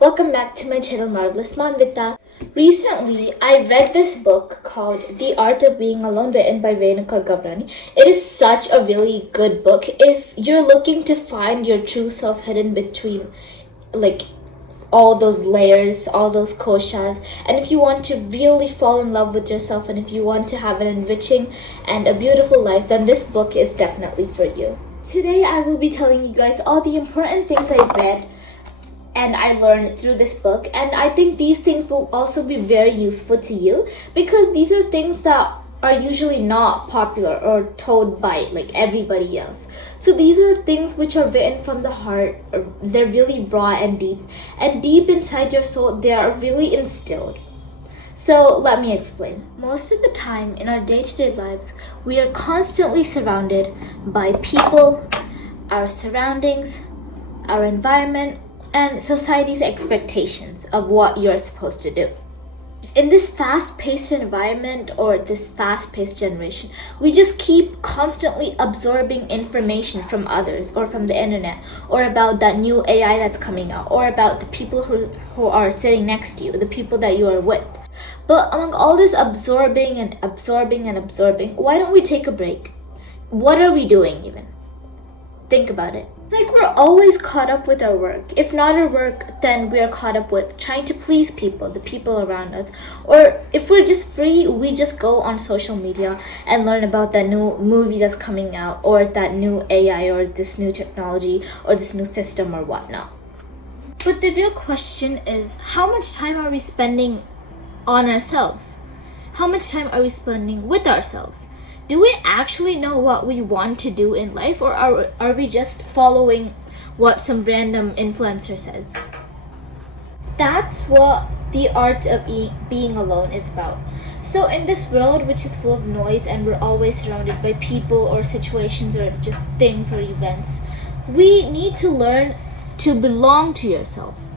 Welcome back to my channel Marvelous Manvitha. Recently, I read this book called The Art of Being Alone written by Renuka Gabrani. It is such a really good book if you're looking to find your true self hidden between all those layers, all those koshas, and if you want to really fall in love with yourself and if you want to have an enriching and a beautiful life, then this book is definitely for you. Today, I will be telling you guys all the important things I read and I learned through this book, and I think these things will also be very useful to you because these are things that are usually not popular or told by everybody else. So these are things which are written from the heart. They're really raw and deep inside your soul they are really instilled. So let me explain. Most of the time in our day-to-day lives, we are constantly surrounded by people, our surroundings, our environment, and society's expectations of what you're supposed to do. In this fast-paced environment or this fast-paced generation, we just keep constantly absorbing information from others or from the internet or about that new AI that's coming out or about the people who are sitting next to you, the people that you are with. But among all this absorbing, why don't we take a break? What are we doing even? Think about it. It's like we're always caught up with our work. If not our work, then we are caught up with trying to please people, the people around us. Or if we're just free, we just go on social media and learn about that new movie that's coming out or that new AI or this new technology or this new system or whatnot. But the real question is, how much time are we spending on ourselves? How much time are we spending with ourselves? Do we actually know what we want to do in life, or are we just following what some random influencer says? That's what the art of being alone is about. So in this world which is full of noise and we're always surrounded by people or situations or just things or events, we need to learn to belong to yourself.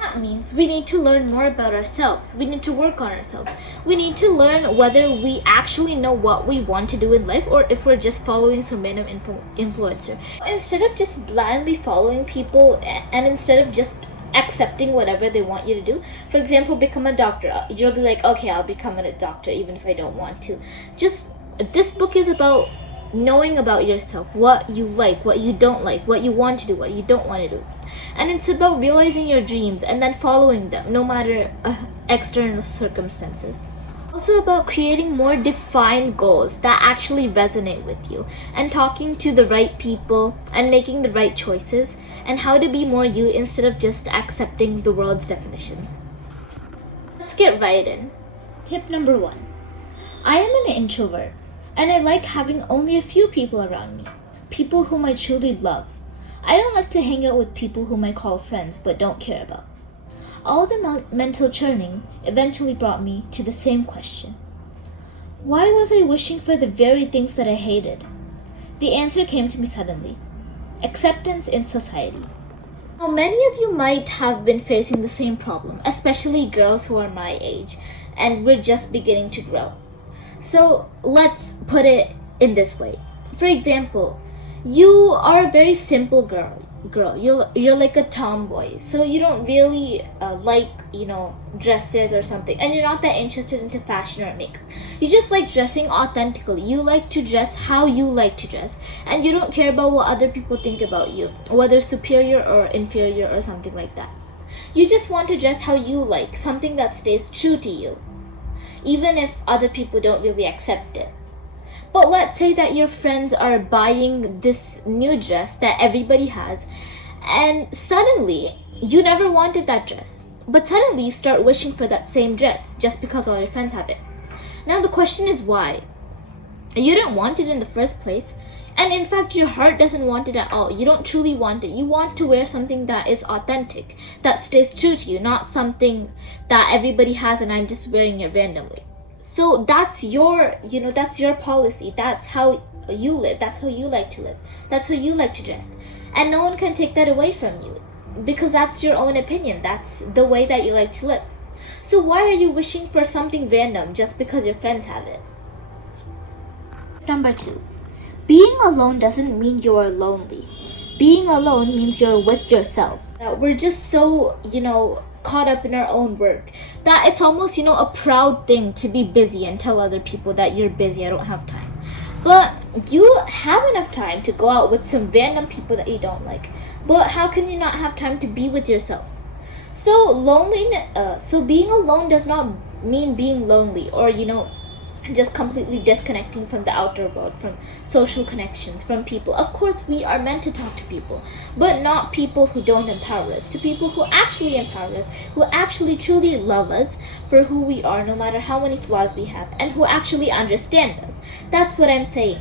That means we need to learn more about ourselves. We need to work on ourselves. We need to learn whether we actually know what we want to do in life or if we're just following some random influencer. Instead of just blindly following people and instead of just accepting whatever they want you to do, for example, become a doctor. You'll be like, okay, I'll become a doctor even if I don't want to. This book is about knowing about yourself, what you like, what you don't like, what you want to do, what you don't want to do. And it's about realizing your dreams and then following them no matter external circumstances. Also about creating more defined goals that actually resonate with you and talking to the right people and making the right choices and how to be more you instead of just accepting the world's definitions. Let's get right in. Tip number 1. I am an introvert and I like having only a few people around me, people whom I truly love. I don't like to hang out with people whom I call friends but don't care about. All the mental churning eventually brought me to the same question. Why was I wishing for the very things that I hated? The answer came to me suddenly. Acceptance in society. Now, many of you might have been facing the same problem, especially girls who are my age, and we're just beginning to grow. So let's put it in this way. For example, you are a very simple girl. You're like a tomboy, so you don't really like dresses or something, and you're not that interested into fashion or makeup. You just like dressing authentically. You like to dress how you like to dress, and you don't care about what other people think about you, whether superior or inferior or something like that. You just want to dress how you like, something that stays true to you, even if other people don't really accept it. But let's say that your friends are buying this new dress that everybody has, and suddenly you never wanted that dress, but suddenly you start wishing for that same dress just because all your friends have it. Now the question is why? You didn't want it in the first place, and in fact your heart doesn't want it at all. You don't truly want it. You want to wear something that is authentic, that stays true to you, not something that everybody has and I'm just wearing it randomly. So that's your policy. That's how you live. That's how you like to live. That's how you like to dress. And no one can take that away from you because that's your own opinion. That's the way that you like to live. So why are you wishing for something random just because your friends have it? Number 2. Being alone doesn't mean you are lonely. being alone means you're with yourself. We're just so, caught up in our own work that it's almost, a proud thing to be busy and tell other people that you're busy, I don't have time. But you have enough time to go out with some random people that you don't like. But how can you not have time to be with yourself? So being alone does not mean being lonely or, just completely disconnecting from the outer world, from social connections, from people. Of course, we are meant to talk to people, but not people who don't empower us, to people who actually empower us, who actually truly love us for who we are, no matter how many flaws we have, and who actually understand us. That's what I'm saying.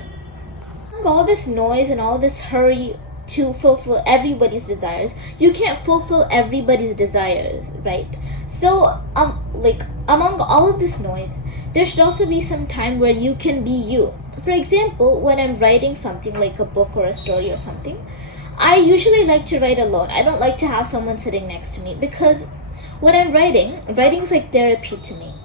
All this noise and all this hurry to fulfill everybody's desires, you can't fulfill everybody's desires, right? So among all of this noise, there should also be some time where you can be you. For example, when I'm writing something like a book or a story or something, I usually like to write alone. I don't like to have someone sitting next to me, because when I'm writing is like therapy to me.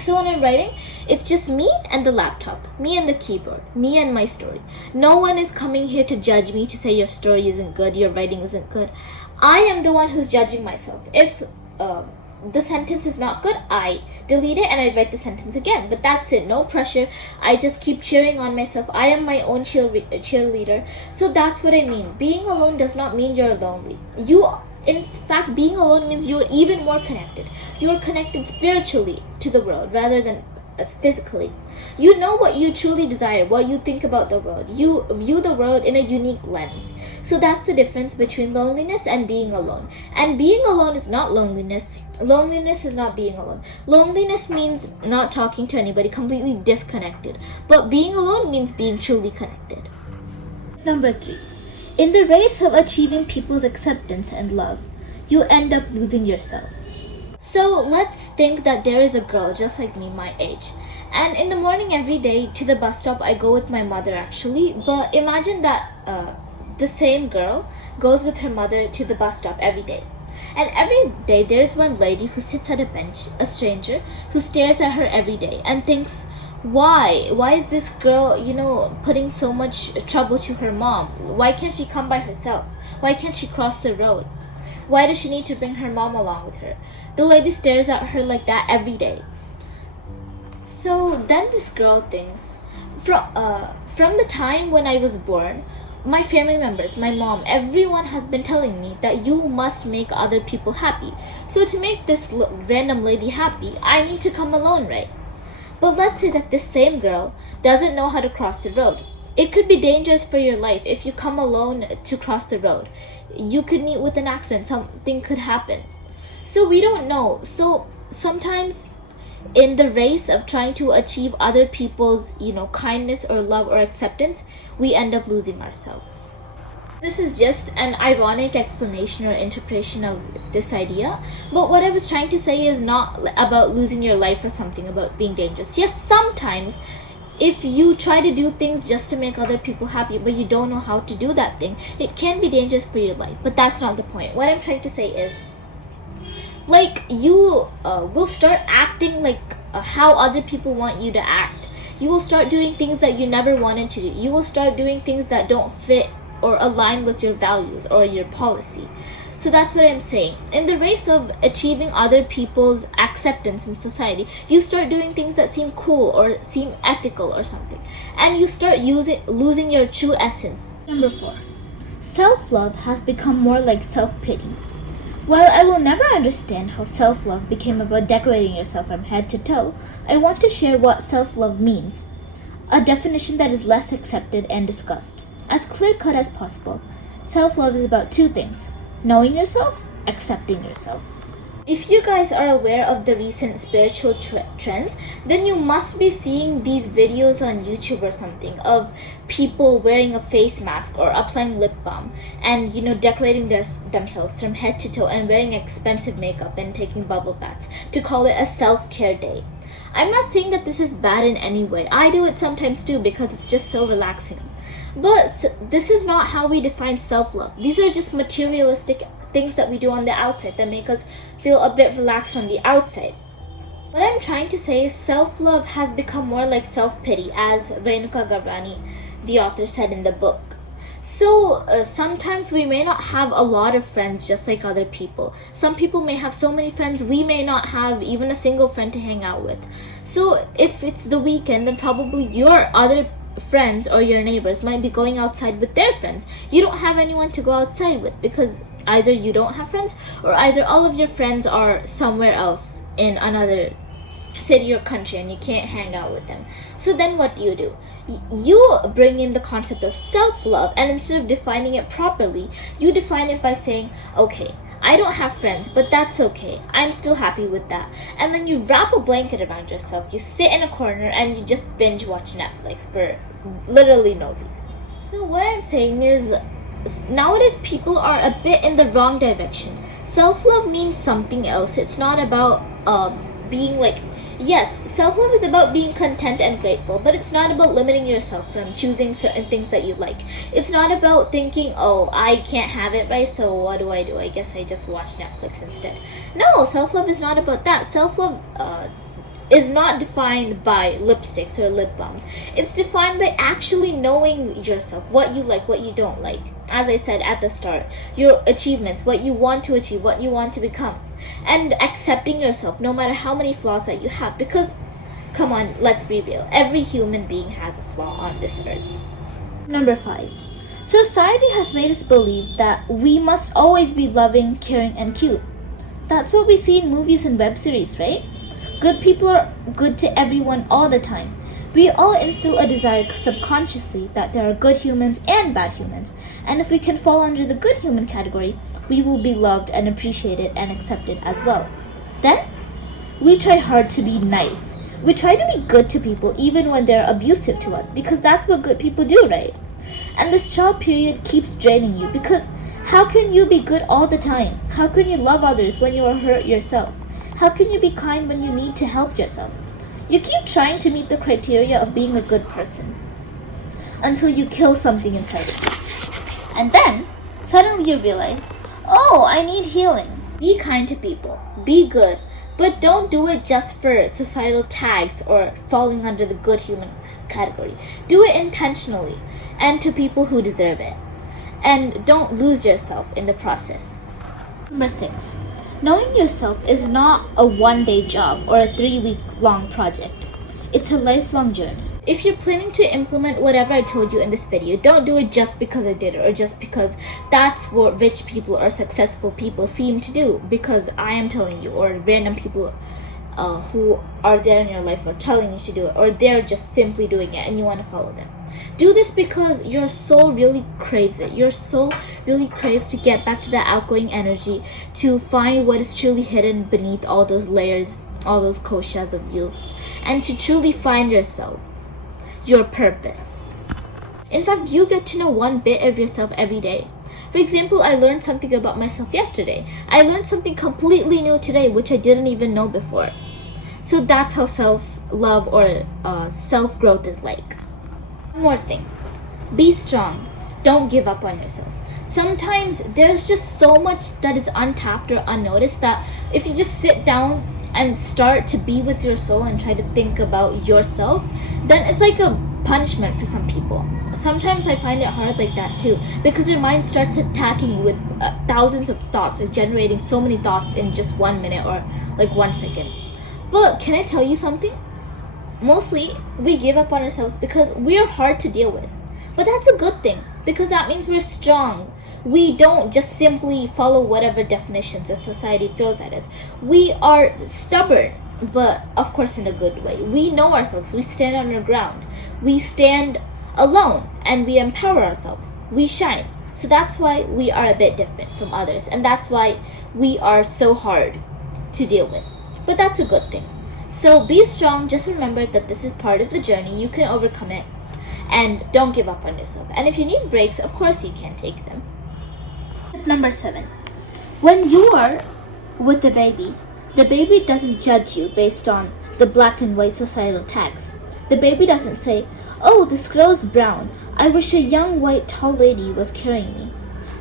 So when I'm writing, it's just me and the laptop, me and the keyboard, me and my story. No one is coming here to judge me, to say your story isn't good, your writing isn't good. I am the one who's judging myself. If the sentence is not good, I delete it and I write the sentence again. But that's it, no pressure. I just keep cheering on myself. I am my own cheerleader. So that's what I mean. Being alone does not mean you're lonely. In fact, being alone means you're even more connected. You're connected spiritually to the world rather than physically. You know what you truly desire, what you think about the world. You view the world in a unique lens. So that's the difference between loneliness and being alone. And being alone is not loneliness. Loneliness is not being alone. Loneliness means not talking to anybody, completely disconnected. But being alone means being truly connected. Number 3. In the race of achieving people's acceptance and love, you end up losing yourself. So let's think that there is a girl just like me, my age. And in the morning every day to the bus stop, I go with my mother actually. But imagine that the same girl goes with her mother to the bus stop every day. And every day there's one lady who sits at a bench, a stranger, who stares at her every day and thinks, why is this girl putting so much trouble to her mom? Why can't she come by herself? Why can't she cross the road? Why does she need to bring her mom along with her? The lady stares at her like that every day. So then this girl thinks, from the time when I was born, my family members, my mom, everyone has been telling me that you must make other people happy. So to make this random lady happy, I need to come alone, right? But let's say that this same girl doesn't know how to cross the road. It could be dangerous for your life if you come alone to cross the road. You could meet with an accident, something could happen. So we don't know. So sometimes in the race of trying to achieve other people's, kindness or love or acceptance, we end up losing ourselves. This is just an ironic explanation or interpretation of this idea, but what I was trying to say is not about losing your life or something, about being dangerous. Yes, sometimes if you try to do things just to make other people happy, but you don't know how to do that thing, it can be dangerous for your life, but that's not the point. What I'm trying to say is, you will start acting like how other people want you to act. You will start doing things that you never wanted to do. You will start doing things that don't fit or align with your values or your policy. So that's what I'm saying. In the race of achieving other people's acceptance in society, you start doing things that seem cool or seem ethical or something. And you start losing your true essence. Number 4. Self-love has become more like self-pity. While I will never understand how self-love became about decorating yourself from head to toe, I want to share what self-love means. A definition that is less accepted and discussed. As clear-cut as possible, self-love is about 2 things: knowing yourself, accepting yourself. If you guys are aware of the recent spiritual trends, then you must be seeing these videos on YouTube or something of people wearing a face mask or applying lip balm and, decorating themselves from head to toe and wearing expensive makeup and taking bubble baths to call it a self-care day. I'm not saying that this is bad in any way. I do it sometimes too because it's just so relaxing. But this is not how we define self-love. These are just materialistic things that we do on the outside that make us feel a bit relaxed on the outside. What I'm trying to say is self-love has become more like self-pity, as Renuka Gavrani, the author, said in the book. So sometimes we may not have a lot of friends just like other people. Some people may have so many friends, we may not have even a single friend to hang out with. So if it's the weekend, then probably your other friends or your neighbors might be going outside with their friends. You don't have anyone to go outside with because either you don't have friends or either all of your friends are somewhere else in another city or country and you can't hang out with them. So then what do? You bring in the concept of self-love, and instead of defining it properly, you define it by saying, okay, I don't have friends, but that's okay. I'm still happy with that. And then you wrap a blanket around yourself, you sit in a corner, and you just binge watch Netflix for literally no reason. So what I'm saying is, nowadays people are a bit in the wrong direction. Self-love means something else. It's not about being like, yes, self-love is about being content and grateful, but it's not about limiting yourself from choosing certain things that you like. It's not about thinking, oh, I can't have it right, so what do? I guess I just watch Netflix instead. No, self-love is not about that. Self-love is not defined by lipsticks or lip balms. It's defined by actually knowing yourself, what you like, what you don't like. As I said at the start, your achievements, what you want to achieve, what you want to become, and accepting yourself no matter how many flaws that you have, because come on, let's be real, every human being has a flaw on this earth. Number 5. Society has made us believe that we must always be loving, caring, and cute. That's what we see in movies and web series, right? Good people are good to everyone all the time. We all instill a desire subconsciously that there are good humans and bad humans, and if we can fall under the good human category, we will be loved and appreciated and accepted as well. Then, we try hard to be nice. We try to be good to people even when they're abusive to us, because that's what good people do, right? And this child period keeps draining you, because how can you be good all the time? How can you love others when you are hurt yourself? How can you be kind when you need to help yourself? You keep trying to meet the criteria of being a good person until you kill something inside of you. And then, suddenly you realize, oh, I need healing. Be kind to people. Be good. But don't do it just for societal tags or falling under the good human category. Do it intentionally and to people who deserve it. And don't lose yourself in the process. Number 6. Knowing yourself is not a one-day job or a 3-week-long project. It's a lifelong journey. If you're planning to implement whatever I told you in this video, don't do it just because I did it or just because that's what rich people or successful people seem to do because I am telling you, or random people who are there in your life are telling you to do it, or they're just simply doing it and you want to follow them. Do this because your soul really craves it. Your soul really craves to get back to that outgoing energy, to find what is truly hidden beneath all those layers, all those koshas of you, and to truly find yourself, your purpose. In fact, you get to know one bit of yourself every day. For example, I learned something about myself yesterday. I learned something completely new today, which I didn't even know before. So that's how self-love or self-growth is like. One more thing. Be strong. Don't give up on yourself. Sometimes there's just so much that is untapped or unnoticed that if you just sit down and start to be with your soul and try to think about yourself, then it's like a punishment for some people. Sometimes I find it hard like that too, because your mind starts attacking you with thousands of thoughts and generating so many thoughts in just 1 minute or like 1 second. But can I tell you something? Mostly, we give up on ourselves because we're hard to deal with. But that's a good thing, because that means we're strong. We don't just simply follow whatever definitions the society throws at us. We are stubborn, but of course in a good way. We know ourselves. We stand on our ground. We stand alone, and we empower ourselves. We shine. So that's why we are a bit different from others, and that's why we are so hard to deal with. But that's a good thing. So be strong. Just remember that this is part of the journey. You can overcome it. And don't give up on yourself. And if you need breaks, of course you can take them. Number 7. When you are with the baby doesn't judge you based on the black and white societal tags. The baby doesn't say, oh, this girl is brown. I wish a young white tall lady was carrying me.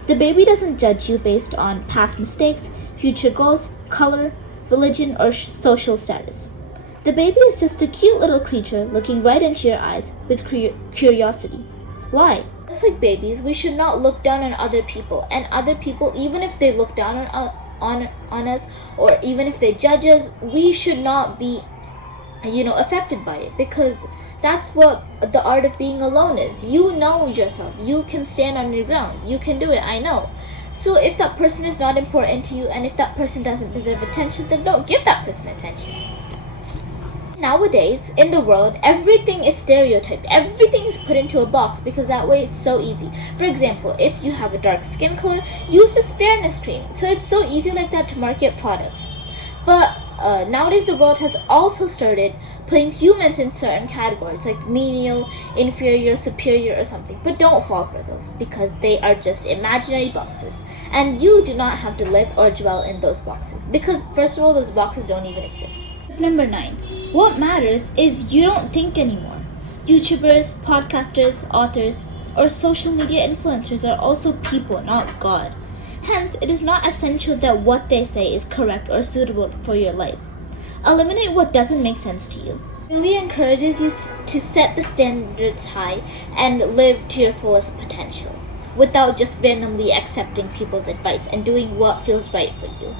The baby doesn't judge you based on past mistakes, future goals, color, religion, or social status. The baby is just a cute little creature looking right into your eyes with curiosity. Why? Just like babies, we should not look down on other people, and other people, even if they look down on us, or even if they judge us, we should not be affected by it, because that's what the art of being alone is. You know yourself, you can stand on your ground, you can do it, I know. So if that person is not important to you, and if that person doesn't deserve attention, then don't give that person attention. Nowadays, in the world, everything is stereotyped. Everything is put into a box, because that way it's so easy. For example, if you have a dark skin color, use this fairness cream. So it's so easy like that to market products. But nowadays, the world has also started putting humans in certain categories, like menial, inferior, superior, or something. But don't fall for those, because they are just imaginary boxes. And you do not have to live or dwell in those boxes, because first of all, those boxes don't even exist. Number 9. What matters is you don't think anymore. YouTubers, podcasters, authors, or social media influencers are also people, not God. Hence, it is not essential that what they say is correct or suitable for your life. Eliminate what doesn't make sense to you. It really encourages you to set the standards high and live to your fullest potential, without just randomly accepting people's advice and doing what feels right for you.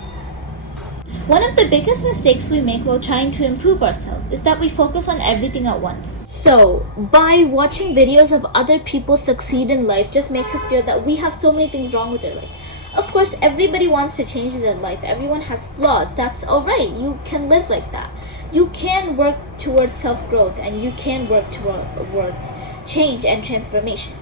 One of the biggest mistakes we make while trying to improve ourselves is that we focus on everything at once. So, by watching videos of other people succeed in life just makes us feel that we have so many things wrong with their life. Of course, everybody wants to change their life. Everyone has flaws. That's alright. You can live like that. You can work towards self-growth, and you can work towards change and transformation.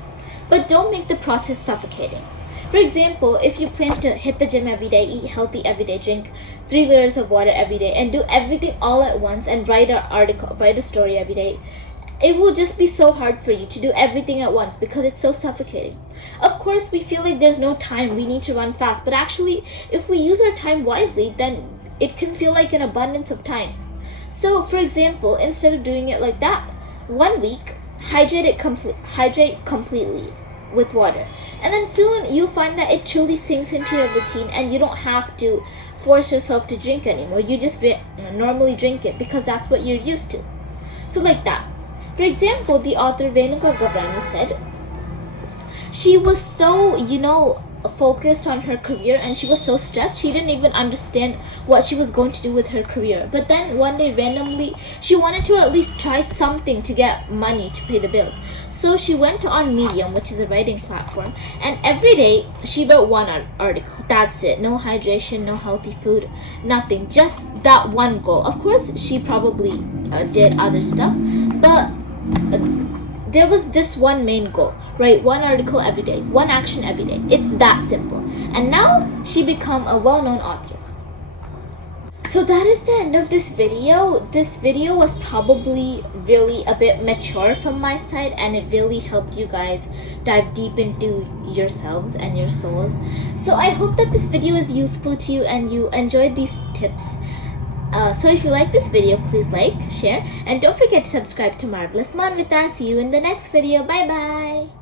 But don't make the process suffocating. For example, if you plan to hit the gym every day, eat healthy every day, drink 3 liters of water every day, and do everything all at once, and write a story every day, it will just be so hard for you to do everything at once, because it's so suffocating. Of course, we feel like there's no time, we need to run fast, but actually, if we use our time wisely, then it can feel like an abundance of time. So, for example, instead of doing it like that, 1 week, hydrate completely with water, and then soon you'll find that it truly sinks into your routine, and you don't have to force yourself to drink anymore. You just normally drink it because that's what you're used to. So like that. For example, the author Renuka Gavrani said she was so focused on her career, and she was so stressed she didn't even understand what she was going to do with her career. But then one day, randomly, she wanted to at least try something to get money to pay the bills. So she went on Medium, which is a writing platform, and every day she wrote one article. That's it. No hydration, no healthy food, nothing. Just that one goal. Of course, she probably did other stuff, but there was this one main goal. Write one article every day, one action every day. It's that simple. And now she become a well-known author. So that is the end of this video. This video was probably really a bit mature from my side, and it really helped you guys dive deep into yourselves and your souls. So I hope that this video is useful to you and you enjoyed these tips. So if you like this video, please like, share, and don't forget to subscribe to Marvelous Manvitha. See you in the next video. Bye bye.